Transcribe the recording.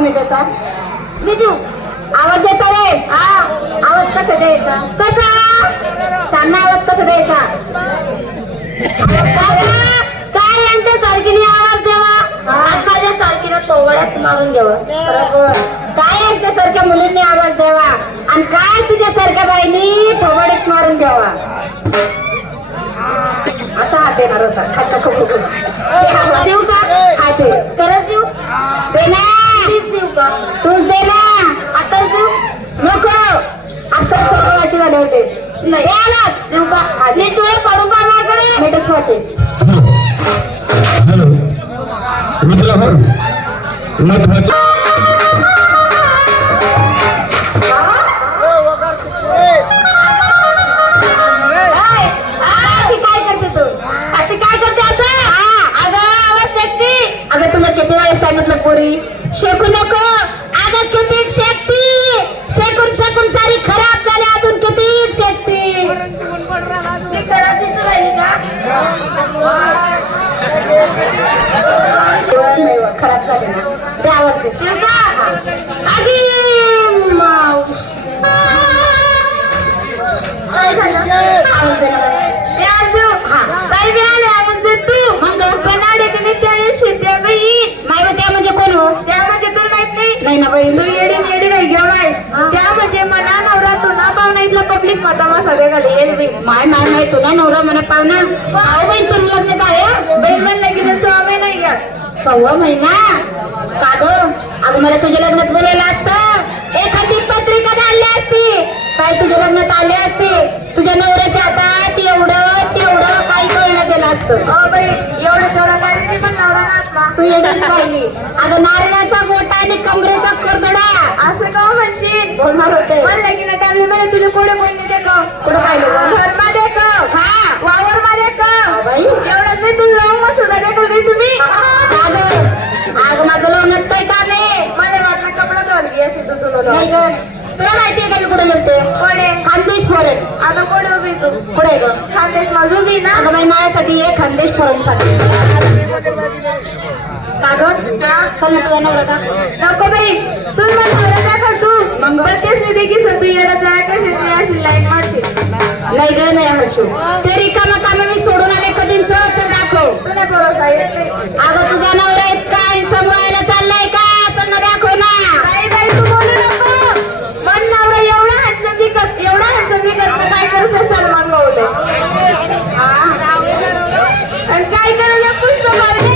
तुम्ही देता मी देऊ आवाज देता हा. आवाज कसा द्यायचा? कसा? सांग ना आवाज कसा द्यायचा? काय यांच्या सारखीने आवाज द्यावा? माझ्या सारखीने सोवळ्यात मारून द्यावा काय यांच्या सारख्या मुलींनी आवाज द्यावा? आणि काय तुझ्या सारख्या बाईनी थोबडीत मारून द्यावा असा हात देणार होता. खात खूप खूप देऊ का हात खरंच देऊ दे ना देऊ का तूच दे ना आता देऊ नको आता सगळं अशी झाल्यावर दे नाही. देऊ का? नीट डोळे पाडून पाय माझ्याकडे नीटच वाटे हॅलो. रुद्रहर नथाचा तू माहीत नाही नाही ना बाई तू येडी येडी राही घेऊ माय त्या म्हणजे मला नवरा तू पाहुणा इथला पब्लिक मतामा सध्या घाली येईल माय माय माय तुला नवरा मला पाहुणा. अहो बाई तुम्ही लग्न आहे बाई म्हणलं की सहा महिना घ्या सव्वा महिना? का ग? अगं मला तुझ्या लग्नात बोलवलं असतं. एखादी पत्रिका धाडली असती. काय तुझ्या लग्नात आले असते. तुझ्या नवऱ्याच्या हातात एवढं तेवढं काही कळण्यात दिलं असतं. बाई एवढं तेवढं काय नाही पण नवरा नाचला तू येडच राहिली अगं नारळाचा मोठा आणि कमरेचा करदडा. असं का म्हणशील? बोलणार होते. म्हणलं की नाही त्यावेळी मला तुझे कोडे बोलणे दे का कुठं पाहिलं नाही ग. तुला माहितीये का मी कुठे गेलते? कोडे खानदेश फॉरेन. आता कोडे उभी तू कुठे ग? खानदेश माझ उभी ना? अगं बाई माझ्यासाठी ये खानदेश फॉरेन साठी का ग? चल ना तुझा नवरा दाखव. नको बाई. तू मला नवरा दाखव तू. मग नाही तू तू अशी लाईन मारशील. नाही ग नाही हर्षू. ते रिकामा कामे मी सोडून आले कधीच? दाखव. तुला नाही. পুষ্প মারবে